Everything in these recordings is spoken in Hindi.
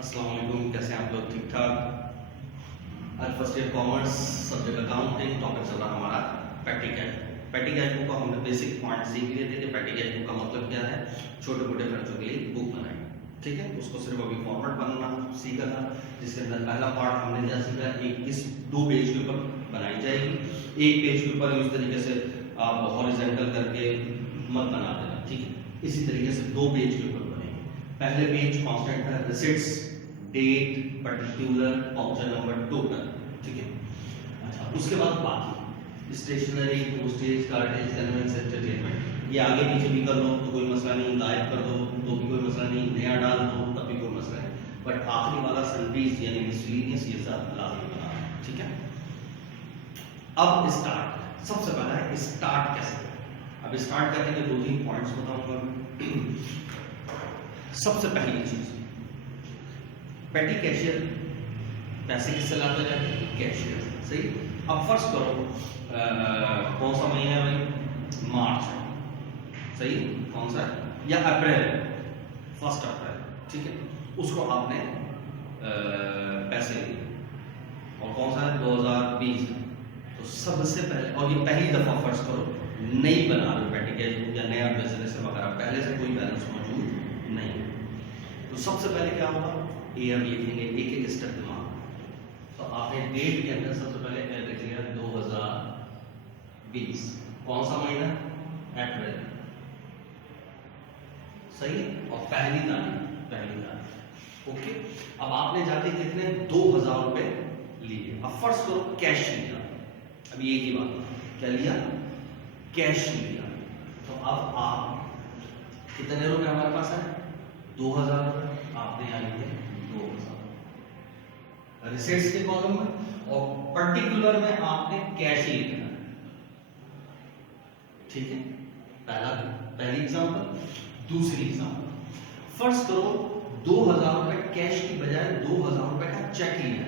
अस्सलाम वालेकुम, कैसे हैं आप लोग? ठीक ठाक। आज first year commerce, subject accounting, topic चल रहा हमारा petty cash. Petty cash book का हमने बेसिक पॉइंट सीख लिए थे कि पैटी कैश बुक का मतलब क्या है। छोटे मोटे खर्चों के लिए बुक बनाई, ठीक है। उसको सिर्फ अभी फॉर्मेट बनना सीखा था, जिसके अंदर पहला पार्ट हमने क्या सीखा, एक इस 2 पेज के ऊपर बनाई जाएगी। एक पेज के ऊपर इस तरीके से आप हॉरिजॉन्टल करके मत बना देना, ठीक है। इसी तरीके से 2 पेज के ऊपर बनेंगे। पहले पेज कांस्टेंट है, receipts, date, particular, voucher number, total, ठीक है। अच्छा, उसके बाद बाकी stationery, postage, cartage, conveyance, entertainment, ये आगे पीछे भी कर लो तो कोई मसला नहीं, गायब कर दो तो भी कोई मसला नहीं, नया डाल दो तब भी कोई मसला नहीं, बट आखिरी वाला सनपीस यानी मिसलेनियस ये सब लाजमी बना है, ठीक है। अब स्टार्ट, सबसे पहला है स्टार्ट कैसे करें। अब स्टार्ट करने के 2-3 पॉइंट्स बताऊंगा। सबसे पहली चीज, पेटी कैशियर पैसे किससे लाते जाते हैं? कैशियर, सही। अब फर्स्ट करो कौन सा महीना है भाई? मार्च, सही। कौन सा है? या अप्रैल, 1 अप्रैल, ठीक है। उसको आपने पैसे लिए और कौन सा है? 2020। तो सबसे पहले, और ये पहली दफा फर्स्ट करो, नई बना रहे पेटी कैश या नया बिजनेस वगैरह, पहले से कोई बैलेंस मौजूद नहीं, तो सबसे पहले क्या होगा? ईयर लिखेंगे, एक एक स्टेप दिमाग। तो आपने डेट के अंदर सबसे पहले लिख लिया 2020। कौन सा महीना? अप्रैल, सही। और पहली तारीख, ओके। अब आपने जाके कितने? 2000 रुपए लिए। अब फर्स्ट करो कैश लिया, अब ये की बात, क्या लिया? कैश लिया। तो अब आप कितने रुपए हमारे पास है? 2000 रुपए। आपने यहाँ लिखे 2000 रिसीट्स के कॉलम में, और पर्टिकुलर में आपने कैश ही लिखना है, ठीक है। पहली एग्जांपल। दूसरी एग्जांपल, फर्स्ट करो 2000 रुपए कैश की बजाय 2000 रुपए का चेक लिया।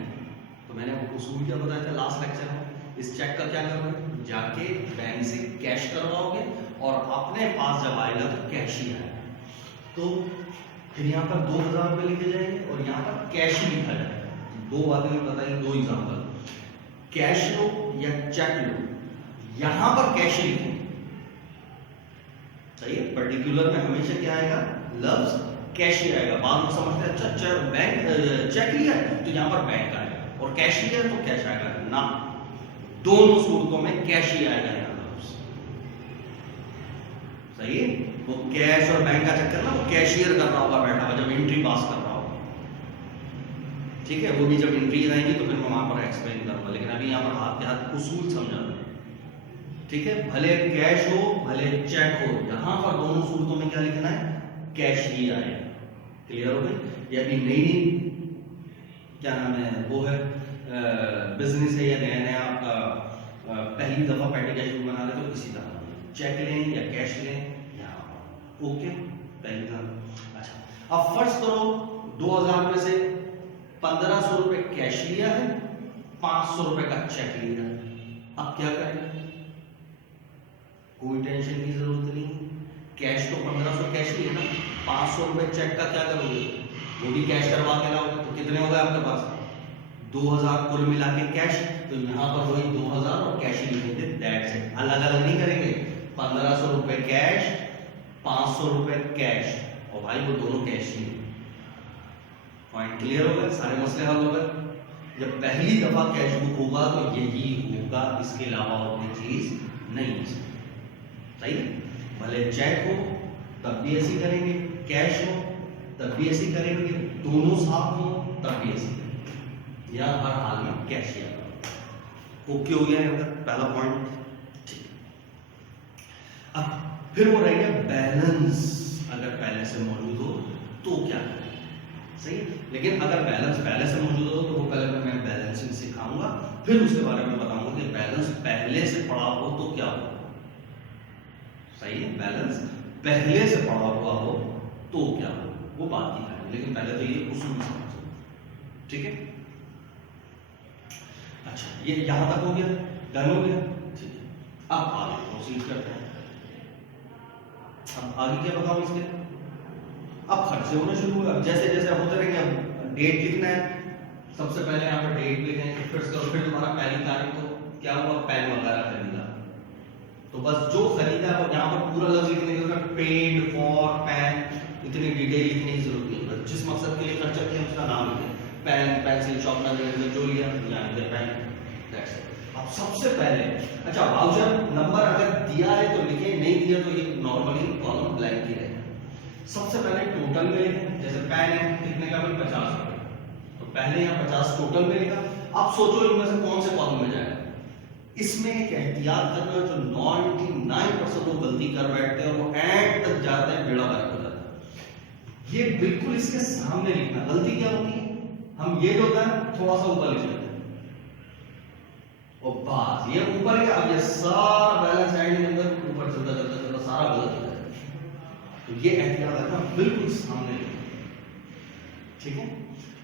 तो मैंने उसूल क्या बताया था लास्ट लेक्चर में? इस चेक का क्या करोगे? जाके बैंक से कैश करवाओगे और अपने पास जब आएगा तो कैश ही आएगा। तो फिर यहाँ पर 2000 रुपए लिखे जाएंगे और यहाँ पर कैश ही लिखा जाएगा। 2 बातें बताइए, 2 एग्जांपल, कैश लो या चेक लो, यहां पर कैश लिखो, सही है। पर्टिकुलर में हमेशा क्या आएगा? लफ्ज कैश ही आएगा। बाद में समझते हैं अच्छा बैंक चेक लिया है तो यहां पर बैंक आएगा, और कैश लिया है तो कैश आएगा ना, दोनों सूरतों में कैश ही आएगा यहाँ लफ्ज, सही है। वो कैश और बैंक का चक्कर ना, वो कैशियर कर रहा होगा बैठा हुआ जब एंट्री पास कर रहा होगा, ठीक है। वो भी जब एंट्री आएंगी तो फिर मैं वहां पर एक्सप्लेन करूंगा, लेकिन अभी यहाँ पर हाथ के हाथ उसूल समझा दो, ठीक है। भले कैश हो भले चेक हो, यहां पर दोनों सूरतों में क्या लिखना है? कैश ही आएगा। क्लियर हो गई? ये अभी नई क्या नाम है वो है बिजनेस है या नया नया आपका पहली दफा पेटी कैश बुक बना रहे तो इसी तरह चेक लें या कैश लें यहाँ पर, ओके। पहली तरह। अच्छा, अब फर्स्ट करो 2000 रुपए से 1500 रुपए कैश लिया है, 500 रुपए का चेक लिया है। अब क्या करें? कोई टेंशन की जरूरत नहीं, कैश तो 1500 कैश लिया ना, 500 रुपए चेक का क्या करोगे? वो भी कैश करवा के लाओगे तो कितने हो गए आपके पास? 2000 कुल मिला के कैश। तो यहाँ पर वही 2000 और कैश ही लिखेंगे, दैट्स इट। अलग अलग नहीं करेंगे। 1500 रुपए कैश, 500 रुपए कैश, और भाई वो दोनों कैश ही। पॉइंट क्लियर हो गए? सारे मसले हल हो गए। जब पहली दफा कैश बुक होगा तो यही होगा, इसके अलावा और कोई चीज नहीं हो सकती, सही है। भले चेक हो तब भी ऐसी करेंगे, कैश हो तब भी ऐसी करेंगे, दोनों साथ हो तब भी ऐसी करेंगे, या हर हाल में कैश ही आएगा। ओके हो गया है पहला पॉइंट, ठीक। अब फिर वो रह गया बैलेंस। अगर पहले से मौजूद हो तो क्या करें, सही। लेकिन अगर बैलेंस पहले से मौजूद हो तो वो पहले मैं बैलेंसिंग सिखाऊंगा, फिर उसके बारे में बताऊंगा कि बैलेंस पहले से पड़ा हो तो क्या हो, सही है। बैलेंस पहले से पड़ा हुआ हो तो क्या हो, वो बात की है, लेकिन पहले तो ये उसूल समझो, ठीक है। अच्छा, ये यहां तक हो गया, डन हो गया, ठीक है। अब आगे प्रोसीड करते हैं। अब आगे क्या बताऊं इसके? अब खर्चे होने शुरू हुए। अब जैसे जैसे होते रहेंगे, अब डेट लिखना है, सबसे पहले यहाँ पर डेट लिखेंगे, फिर तुम्हारा पहली तारीख को क्या हुआ, पेन वगैरह खरीदा, तो बस जो खरीदा है यहाँ पर पूरा लफ्ज लिखने की जरूरत, पेड फॉर पेन, इतनी डिटेल लिखने की जरूरत नहीं है, जिस मकसद के लिए खर्चा किया उसका नाम लिखें, पेन, पेंसिल, शार्पनर, जो लिया यहाँ पे पेन, दैट्स इट। अब सबसे पहले अच्छा वाउचर नंबर अगर दिया है तो लिखे, नहीं दिया तो ये नॉर्मली कॉलम ब्लैंक ही रहेगा। सबसे पहले टोटल में लिखें, जैसे पेन है कितने का भी 50 रुपए, तो पहले यहाँ 50 टोटल में लिखा। अब सोचो इनमें से कौन से कॉलम में जाएगा। इसमें एक एहतियात करना, जो 99% लोग गलती कर बैठते हैं, वो एंड तक जाते हैं, बेड़ा गर्क हो जाता है। ये बिल्कुल इसके सामने लिखना। गलती क्या होती है, हम ये जो होता है थोड़ा सा ऊपर लिख लेते हैं और बस ये ऊपर है, अब ये सारा बैलेंस एंड के अंदर ऊपर चलता चलता चलता सारा गलत हो जाएगा। तो ये एहतियात रखना, बिल्कुल सामने लिखना, ठीक है।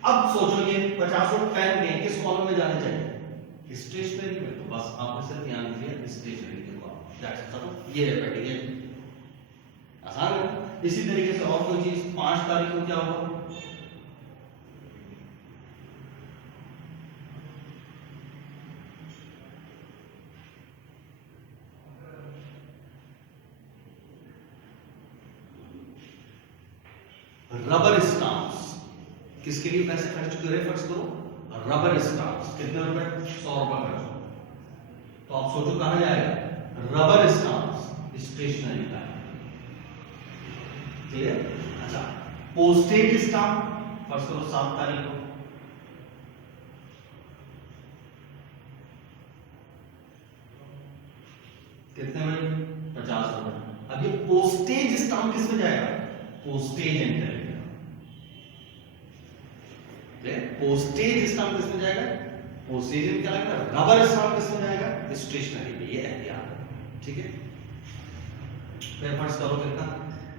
अब सोचो ये 50 पेन में किस कॉलम में जाने चाहिए, स्टेशनरी में, तो बस आपने सिर्फ ध्यान दीजिए स्टेशनरी के कॉलम, दैट्स इट। ये है प्रैक्टिकल, आसान है। इसी तरीके से और कोई चीज, 5 तारीख को क्या होगा, रबर स्टाम्प्स, किसके लिए पैसे खर्च करे, फर्ज करो रबर स्टाम्प्स, कितने रुपए, 100 रुपए खर्च। तो आप सोचो कहां जाएगा, रबर स्टाम्प्स स्टेशनरी का, क्लियर। अच्छा पोस्टेज स्टाम्प, फर्ज करो 7 तारीख को, कितने में, 50 रुपए। अब ये पोस्टेज स्टाम्प किस में जाएगा, postage and Telegram, postage stamp किस में जाएगा, पोस्टेज में क्या लगेगा, रबर स्टाम्प किस में जाएगा, स्टेशनरी में। ये एहतियात है, ठीक है। फिर फर्ज करो कितना,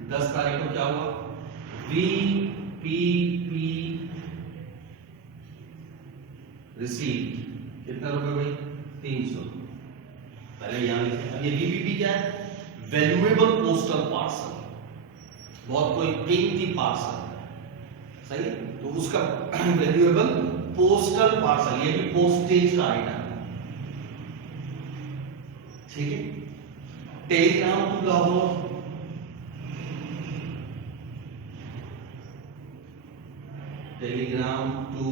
10 तारीख को क्या हुआ, VPP रिसीव्ड, कितना रुपए भाई, 300। पहले यहां लिखे। अब ये VPP क्या है, वैल्यूएबल पोस्टल पार्सल, बहुत कोई कीमती पार्सल, सही है, तो उसका वैल्यूएबल पोस्टल पार्सल, ये भी पोस्टेज का आइटम है, ठीक है। Telegram to Lahore, telegram to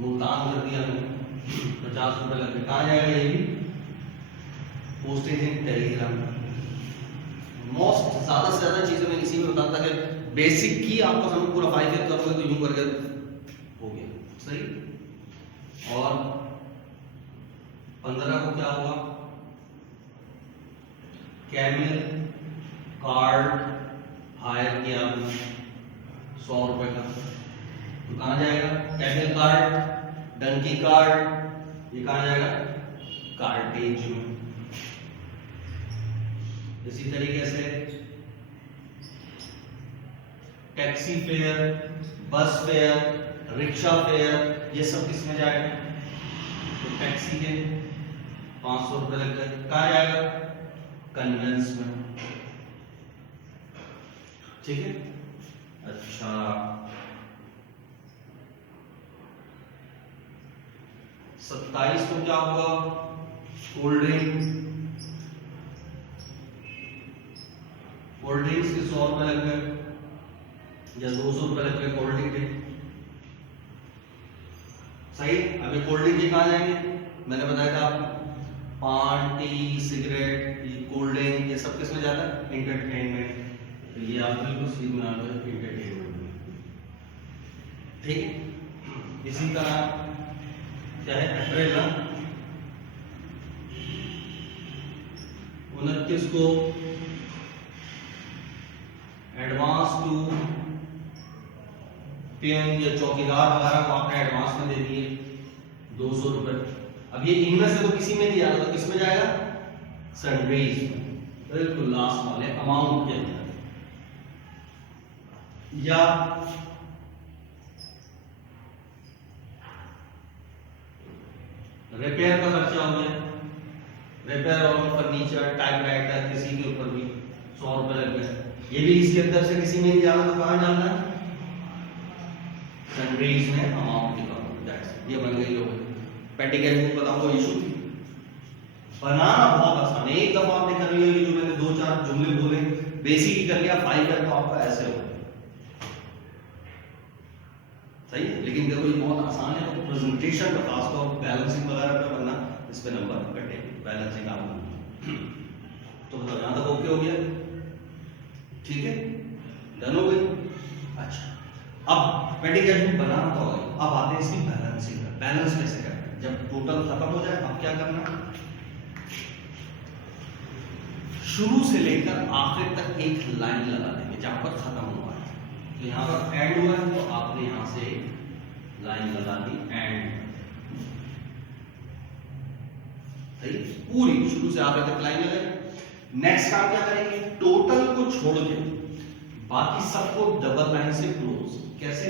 Multan कर दिया हमने, 50 रुपए लग गए, कहां जाएगा, ये भी पोस्टेज इन टेलीग्राम। मोस्ट ज्यादा से ज्यादा चीजें मैं इसी में बताता कि बेसिक की आपको समझ, पूरा 5 ईयर करोगे तो यूं करके हो गया, सही। और 15 को क्या हुआ, कैमिल कार्ड हायर किया आपने 100 रुपए का, तो कहां जाएगा, कैमिल कार्ड, डंकी कार्ड, ये कहां जाएगा, कार्टेज में। इसी तरीके से टैक्सी फेयर, बस फेयर, रिक्शा फेयर, ये सब किसमें जाएगा, तो टैक्सी के 500 रुपए लग गए, कहां जाएगा, कन्वेंस में, ठीक है। अच्छा 27 को क्या होगा, कोल्ड ड्रिंक, कोल्ड ड्रिंक्स के 100 रुपए लग गए या 200 रुपए लग गए कोल्ड ड्रिंक के, सही। अभी कोल्ड ड्रिंक के कहां जाएंगे, मैंने बताया था आपको, पान, टी, सिगरेट, कोल्ड ड्रिंक, ये सब किस में जाता है, एंटरटेनमेंट, तो ये आप बिल्कुल सीख में आ गए, एंटरटेनमेंट, ठीक है। इसी तरह क्या है, अप्रैल 29 को एडवांस टू पियन या चौकीदार वगैरह को आपने एडवांस में दे दिए 200 रुपए। अब ये इनमें से तो किसी में नहीं आएगा, तो किस में जाएगा, सनराइज में, बिल्कुल लास्ट वाले अमाउंट के अंदर। या रिपेयर का खर्चा हो गया, रिपेयर और फर्नीचर, टाइपराइटर, किसी के ऊपर भी 100 रुपए लग गए, ये भी इसके अंदर से किसी में नहीं जाना, तो कहां डालना है, सन्ड्रीज में अमाउंट निकालो, दैट्स ये बन गई लोग। पेटी कैश बुक बताऊंगा इशू बनाना बहुत आसान है, एक दफा आपने कर लिया, ये जो मैंने दो चार जुमले बोले बेसिक ही कर लिया, 5 है तो आपका ऐसे हो सही है। लेकिन देखो ये बहुत आसान है, तो प्रेजेंटेशन का खासतौर बैलेंसिंग वगैरह पे बनना, इस पे नंबर कटे बैलेंसिंग आप तो बताओ यहां तक ओके हो गया, ठीक है, डन हो गई। अच्छा अब पेटी कैश बुक बनाना तो हो गई, अब आते हैं इसकी बैलेंसिंग। बैलेंस कैसे करना है, जब टोटल खत्म हो जाए अब क्या करना है, शुरू से लेकर आखिर तक एक लाइन लगा देंगे जहां पर खत्म हुआ है। तो यहां पर एंड हुआ है तो आपने यहां से लाइन लगा दी एंड, सही, पूरी शुरू से आखिर तक लाइन लगाई। नेक्स्ट काम क्या करेंगे, टोटल को छोड़ के बाकी सबको डबल लाइन से क्लोज। कैसे,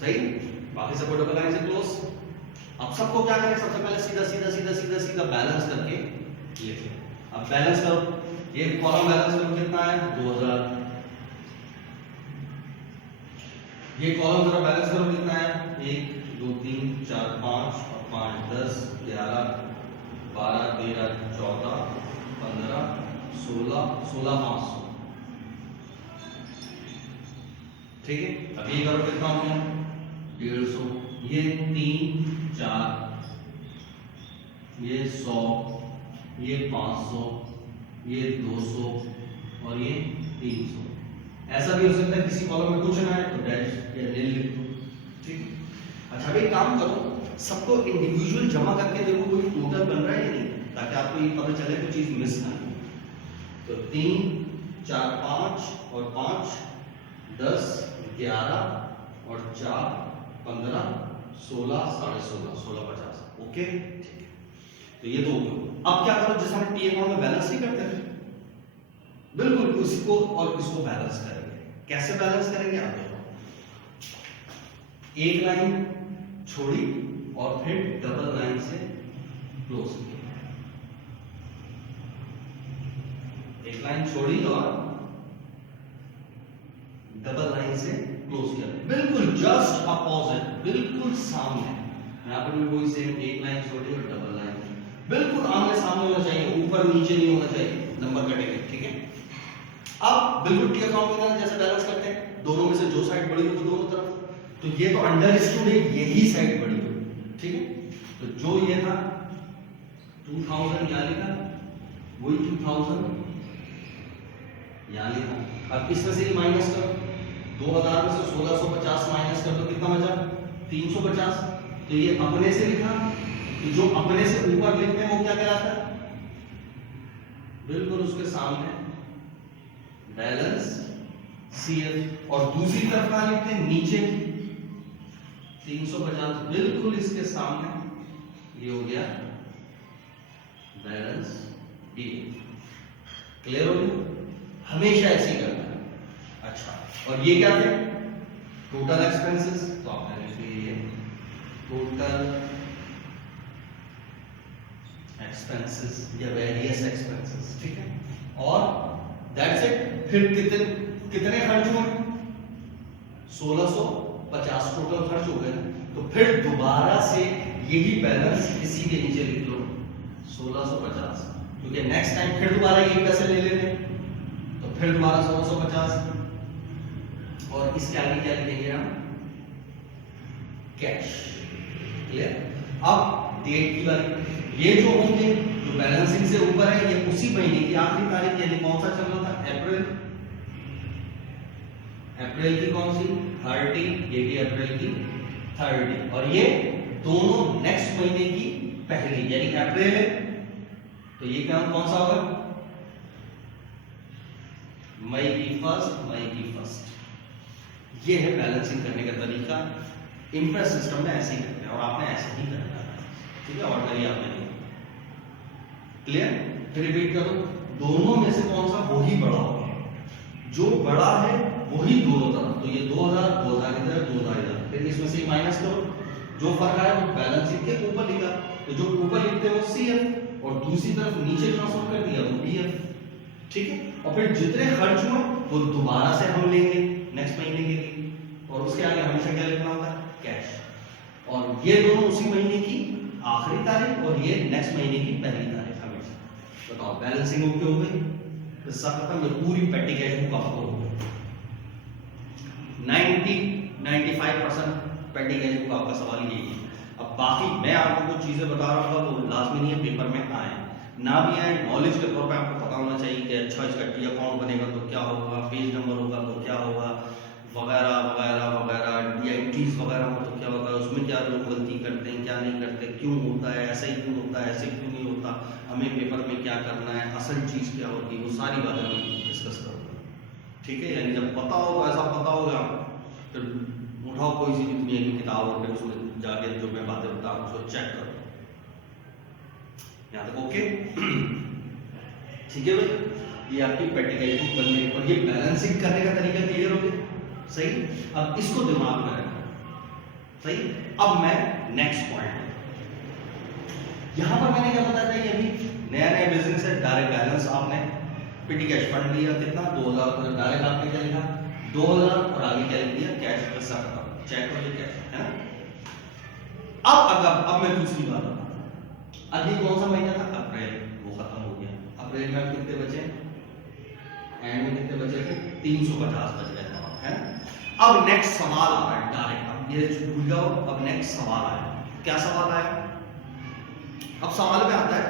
सही, बाकी सबको डबल लाइन से क्लोज। अब सबको क्या करें, सबसे पहले सीधा सीधा सीधा सीधा सीधा बैलेंस करके लिखें। अब बैलेंस करो, ये कॉलम बैलेंस करो कितना है 2000, ये कॉलम जरा बैलेंस करो कितना है 1 2 3 4 5 और 5 10 11 12 13 14 15 16 500, ठीक है। अब ये करो कितना हो गया 150, ये 3 4, ये 100, ये 500, ये 200 और ये 300। ऐसा भी हो सकता है किसी कॉलम में कुछ ना है तो डैश या नील लिख दो, ठीक। अच्छा भाई काम करो, सबको इंडिविजुअल जमा करके देखो कोई टोटल बन रहा है या नहीं, ताकि आपको ये पता चले कोई चीज मिस ना हो। तो 3 4 5 और 5 10 11 और 4 15 16 16.5 16 50, ओके ठीक है। तो ये तो अब क्या करो, जैसे हम टी अकाउंट में बैलेंस नहीं करते थे, बिल्कुल इसको और इसको बैलेंस करेंगे। कैसे बैलेंस करेंगे आप देखो, एक लाइन छोड़ी और फिर डबल लाइन से क्लोज किया, एक लाइन छोड़ी और डबल लाइन से क्लोज किया, बिल्कुल जस्ट अपोजिट, बिल्कुल सामने। यहां पर भी वही सेम, एक लाइन छोड़ी और डबल लाइन, बिल्कुल आमने सामने होना चाहिए, ऊपर नीचे नहीं होना चाहिए, नंबर कटेंगे, ठीक है। अब बिल्कुल टी अकाउंट में जैसे बैलेंस करते हैं, दोनों में से जो साइड बड़ी हो दोनों तरफ, तो ये तो अंडरस्टूड है यही साइड बड़ी हो, ठीक है। तो जो ये था 2000 यहां लिखा, वही 2000 यहां लिखा। अब इसमें से माइनस करो, 2000 में से 1650 माइनस कर दो, कितना बचा 350। तो ये अपने से लिखा, तो जो अपने से ऊपर लिखते हैं वो क्या कहलाता है, बिल्कुल उसके सामने बैलेंस सीएफ, और दूसरी तरफ क्या लिखते हैं नीचे 350, बिल्कुल इसके सामने ये हो गया बैलेंस डी। क्लियर हो गया, हमेशा ऐसे ही करना है। अच्छा और ये क्या थे टोटल एक्सपेंसेस, तो आपने लिख लिया टोटल एक्सपेंसेस या वेरियस एक्सपेंसेस, ठीक है। और दैट्स इट। फिर कितने खर्च हुए 1650 टोटल खर्च हो गए, तो फिर दोबारा से यही बैलेंस इसी के नीचे लिख लो 1650, क्योंकि नेक्स्ट टाइम फिर दोबारा यही पैसे ले लेने, तो फिर दोबारा 1650 और इसके आगे क्या लिखेंगे हम कैश। क्लियर। अब डेट की बारी, ये जो होंगे जो बैलेंसिंग से ऊपर है ये उसी महीने की आखिरी तारीख, यानी कौन सा चल रहा था अप्रैल, अप्रैल की कौन सी 30, ये भी अप्रैल की 30, और ये दोनों नेक्स्ट महीने की पहली, यानी अप्रैल है तो ये काम कौन सा होगा मई की फर्स्ट, मई की फर्स्ट। ये है बैलेंसिंग करने का तरीका, इंप्रेस सिस्टम में ऐसे ही करते हैं और आपने ऐसे ही करना है, ठीक है। ऑर्डनरी आपने नहीं। क्लियर। फिर रिपीट करो, दोनों में से कौन सा वही बड़ा होगा, जो बड़ा है वही दोनों तरफ, तो ये 2000 2000 इधर 2000 इधर, फिर इसमें से माइनस करो, जो फर्क आया वो बैलेंस शीट के ऊपर लिखा, तो जो ऊपर लिखते हैं वो CF और दूसरी तरफ नीचे ट्रांसफर कर दिया वो DF। ठीक है, और फिर जितने खर्च हुए वो दोबारा से हम लेंगे नेक्स्ट महीने के लिए, और उसके आगे हमेशा क्या लिखना होता है, कैश। और ये दोनों उसी महीने की आखिरी तारीख और ये नेक्स्ट महीने की पहली तारीख हमेशा। बताओ बैलेंसिंग ओके हो गई, किस्सा खत्म। ये पूरी पेटी कैश बुक आपको हो गई। 90-95% पेटी कैश बुक आपका सवाल यही है। अब बाकी मैं आपको कुछ चीजें बता रहा हूँ वो लाजमी नहीं है पेपर में आए ना भी आए, नॉलेज के तौर पे आपको पता होना चाहिए कि अच्छा इसका टी अकाउंट बनेगा तो क्या होगा, पेज नंबर होगा तो क्या होगा, वगैरह वगैरह वगैरह, DITs वगैरह हो तो क्या होगा, उसमें क्या लोग गलती करते हैं क्या नहीं करते, क्यों होता है ऐसा ही क्यों होता है, ऐसे क्यों नहीं होता, हमें पेपर में क्या करना है, असल चीज़ क्या होती है, वो सारी बातें हम डिस्कस करोगे। ठीक है, यानी जब पता हो ऐसा पता होगा फिर उठाओ कोई सी भी दुनिया की किताब और फिर उसमें जाके जो मैं बातें बता रहा हूँ उसको चेक करो। यहाँ तक ओके? ठीक है भाई, ये आपकी पेटी कैश बुक बन गई और ये बैलेंसिंग करने का तरीका क्लियर हो गया। सही, अब इसको दिमाग में रखना। सही, अब मैं नेक्स्ट पॉइंट, यहां पर मैंने क्या बताया था, ये अभी नया नया बिजनेस है, डायरेक्ट बैलेंस आपने पेटी कैश फंड लिया कितना 2000, डायरेक्ट आपने क्या लिखा 2000 और आगे क्या लिख दिया कैश, पैसा खत्म, चेक और कैश है ना। अब मैं दूसरी बात बताता हूं, अभी कौन सा महीना था, अप्रैल, वो खत्म हो गया। अप्रैल में कितने बचे, एंड में कितने बचे थे 350 बच गए है। अब नेक्स्ट सवाल आ रहा है डायरेक्ट, अब ये भूल जाओ, अब नेक्स्ट सवाल आया। क्या सवाल आया, अब सवाल में आता है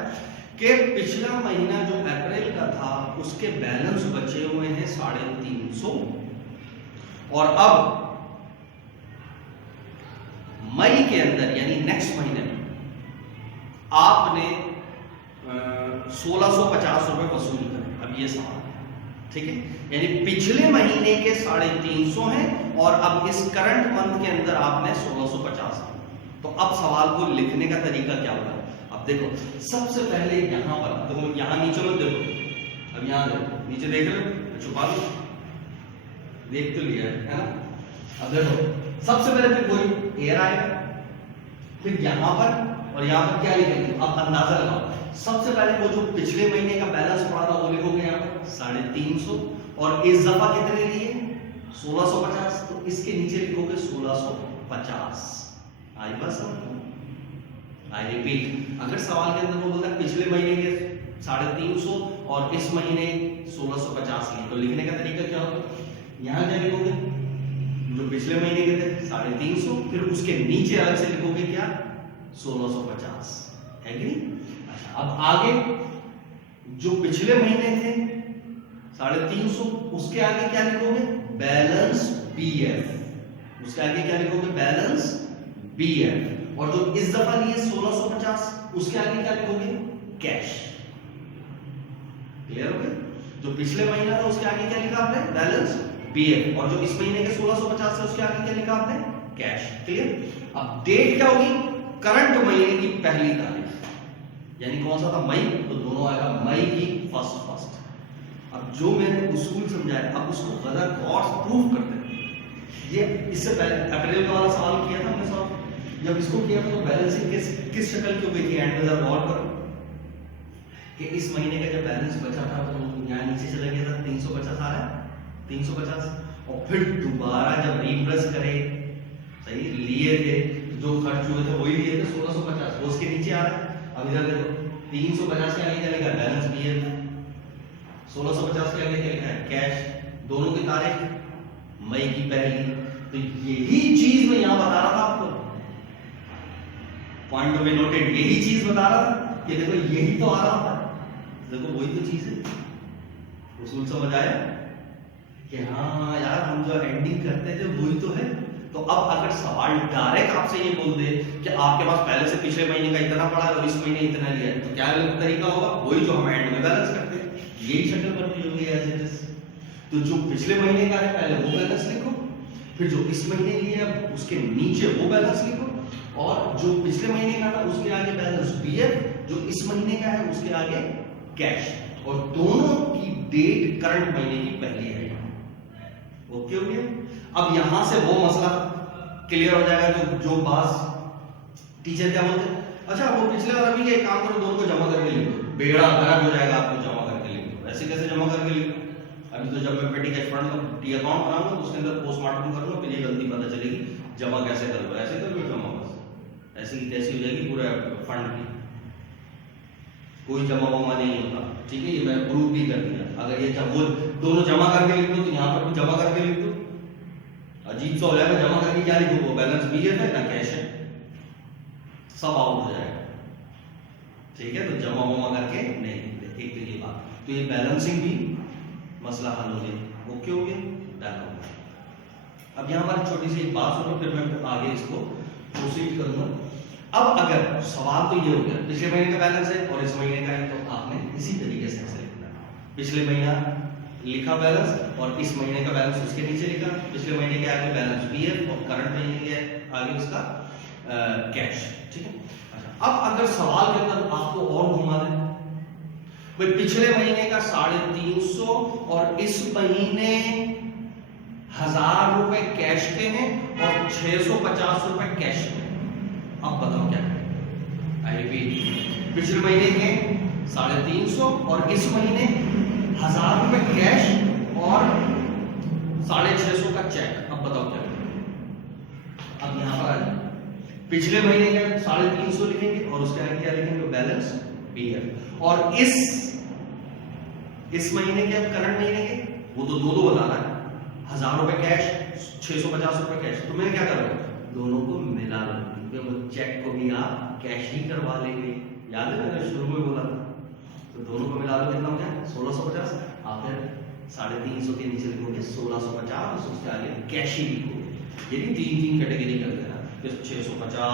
कि पिछला महीना जो अप्रैल का था उसके बैलेंस बचे हुए हैं 350 और अब मई के अंदर यानी नेक्स्ट महीने में आपने 1650 रुपए वसूल करें। अब ये सवाल, ठीक है, यानी पिछले महीने के 350 हैं और अब इस करंट मंथ के अंदर आपने 1650। तो अब सवाल को लिखने का तरीका क्या होगा, अब देखो सबसे पहले यहां पर देखो, यहां नीचे मत देखो, अब यहां देखो, नीचे देख रहे हो, छुपा लो, देख तो लिया है ना। अब देखो सबसे पहले फिर कोई एयर आएगा, फिर यहां पर और यहां पर क्या लिखेंगे, अब अंदाजा लगाओ। सबसे पहले वो जो पिछले महीने का बैलेंस पड़ा था वो लिखोगे यहाँ पर 350 और इस दफा कितने लिए 1650, तो इसके नीचे लिखोगे 1650। आई बस, आई रिपीट, अगर सवाल के अंदर वो बोलता है पिछले महीने के 350 और इस महीने 1650 लिए, तो लिखने का तरीका क्या होगा, यहां क्या लिखोगे जो पिछले महीने के थे 350, फिर उसके नीचे अलग से लिखोगे क्या 1650, है कि नहीं। अच्छा, अब आगे जो पिछले महीने थे 350, उसके आगे क्या लिखोगे बैलेंस BF, उसके आगे क्या लिखोगे बैलेंस BF, और जो इस दफा लिए 1650 उसके आगे क्या लिखोगे कैश। क्लियर हो गया, जो पिछले महीना था उसके आगे क्या लिखा आपने बैलेंस BF, और जो इस महीने के 1650 है उसके आगे क्या लिखा आपने कैश। क्लियर, अब डेट क्या होगी करंट महीने की पहली तारीख, यानी कौन सा था मई, तो दोनों आएगा मई की फर्स्ट। अब जो मैंने उसूल समझाया अब उसको गलत गौर से प्रूव करते हैं। ये इससे पहले अप्रैल का वाला सवाल किया था हमने सॉल्व, जब इसको किया था तो बैलेंसिंग किस शक्ल की हो गई थी, एंड में जरा गौर करो कि इस महीने का जब बैलेंस बचा था तो यहाँ नीचे चला गया था 350 आ रहा है 350, और फिर दोबारा जब रीप्रेस करे, सही लिए थे जो खर्च हुए थे वही लिए थे 1650, वो उसके नीचे आ रहा है। अब इधर देखो 350 के आगे क्या लिखा है बैलेंस BF, 1650 के आगे क्या लिखा है कैश, दोनों की तारीख मई की पहली। तो यही चीज मैं यहां बता रहा था आपको, पॉइंट टू बी नोटेड, यही चीज बता रहा था कि देखो यही तो आ रहा था, देखो वही तो चीज है। उसूल समझ आया कि हाँ यार हम जो एंडिंग करते थे वही तो है। तो अब अगर सवाल डायरेक्ट आपसे ये बोल दे कि आपके पास पहले से पिछले महीने का इतना पड़ा है और इस महीने इतना लिया है, तो क्या तरीका होगा वही जो हम एंड में बैलेंस करते हैं, यही शक्ल बनती होगी एज इट इज। तो जो पिछले महीने का है पहले वो बैलेंस लिखो, फिर जो इस महीने लिया उसके नीचे वो बैलेंस लिखो, और जो पिछले महीने का था उसके आगे बैलेंस BF, जो इस महीने का है उसके आगे कैश, और दोनों की डेट करंट महीने की पहली है। ओके हो गया। अब यहां से वो मसला क्लियर हो जाएगा। जो बास टीचर क्या बोलते हैं, अच्छा वो पिछले वाला भी एक काम करो, दोनों को जमा करके लिख दो, बेड़ा खराब हो जाएगा, आपको जमा करके लिख दो। ऐसे कैसे जमा करके लिख दो? अभी तो जब मैं पेटी कैश फंड टी अकाउंट बनाऊंगा तो उसके अंदर पोस्टमार्टम करूंगा, फिर ये गलती पता चलेगी जमा कैसे करो, ऐसे कर लो जमा, बस ऐसी की तैसी हो जाएगी पूरा फंड की, कोई जमा वमा नहीं होता। ठीक है, ये मैंने प्रूव भी कर दिया। अगर ये वो दोनों जमा करके लिख दो तो यहाँ पर भी जमा करके लिख दो, अजीब सा हो जाएगा। जमा करके क्या लिखो, वो बैलेंस भी है ना कैश है, सब आउट हो जाएगा। ठीक है, तो जमा वमा करके नहीं, एक तो ये बात, तो ये बैलेंसिंग भी मसला हल हो गया। ओके हो गया, डन हो गया। अब यहाँ पर छोटी सी एक बात सुनो, फिर मैं आगे इसको प्रोसीड करूंगा। अब अगर सवाल तो ये हो गया, पिछले महीने का बैलेंस है और इस महीने का है, तो आपने इसी तरीके से ऐसे लिखना। पिछले महीना लिखा बैलेंस और इस महीने का बैलेंस उसके नीचे लिखा, पिछले महीने के आगे बैलेंस पीएफ और करंट महीने के आगे उसका कैश। ठीक है, अच्छा अब अगर सवाल के अंदर आपको और घुमा दे, भाई पिछले महीने का 350 और इस महीने 1000 रुपए कैश के हैं और 650 रुपए कैश में, अब बताओ क्या करें। आई रिपीट, पिछले महीने के 350 और इस महीने 1000 रुपए कैश और 650 का चेक, अब बताओ क्या करें। अब यहां पर आ, पिछले महीने का 350 लिखेंगे और उसके आगे क्या लिखेंगे, बैलेंस पीएफ, और इस महीने के अब करंट महीने के, वो तो दो बताना है, 1000 रुपए कैश 650 रुपए कैश, तो मैं क्या करूंगा, दोनों को मिला लो, क्योंकि वो चेक को भी आप कैश ही करवा लेंगे। याद है मैंने शुरू में बोला था, तो दोनों को मिला लो, कितना हो गया 1650। आप फिर 350 के नीचे लिखोगे 1650, उसके आगे कैश ही लिखोगे। ये भी तीन कैटेगरी कर देना, 650,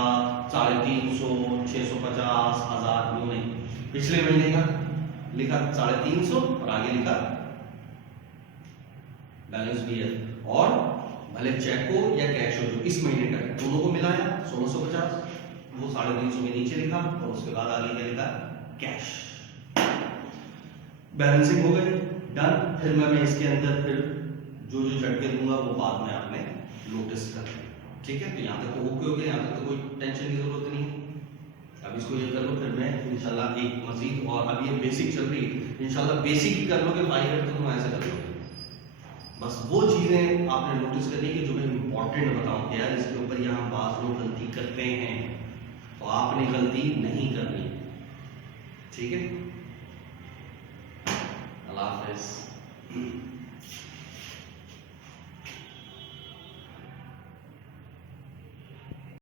350, 650, 1000, यूं नहीं। पिछले महीने का लिखा 350 और आगे लिखा बैलेंस भी है, और भले चेक हो या कैश हो, जो इस महीने का है दोनों को मिलाया 1650, वो 350 के नीचे लिखा और उसके बाद आगे क्या लिखा, कैश। बैलेंसिंग हो गई, डन। फिर मैं इसके अंदर फिर जो झटके दूंगा वो बाद में आपने नोटिस कर। ठीक है, तो यहाँ तक तो ओके हो गया, यहाँ तक तो कोई टेंशन की जरूरत नहीं। अब इसको ये कर लो, फिर मैं इंशाल्लाह एक मजीद, और अब ये बेसिक चल रही है, इंशाल्लाह बेसिक ही कर लोगे, फाइव तो तुम ऐसे कर लोगे। बस वो चीजें आपने नोटिस करनी कि जो मैं इंपॉर्टेंट बताऊं कि यार इसके ऊपर यहाँ बात लोग गलती करते हैं, तो आपने गलती नहीं करनी। ठीक है, अल्लाह हाफिज।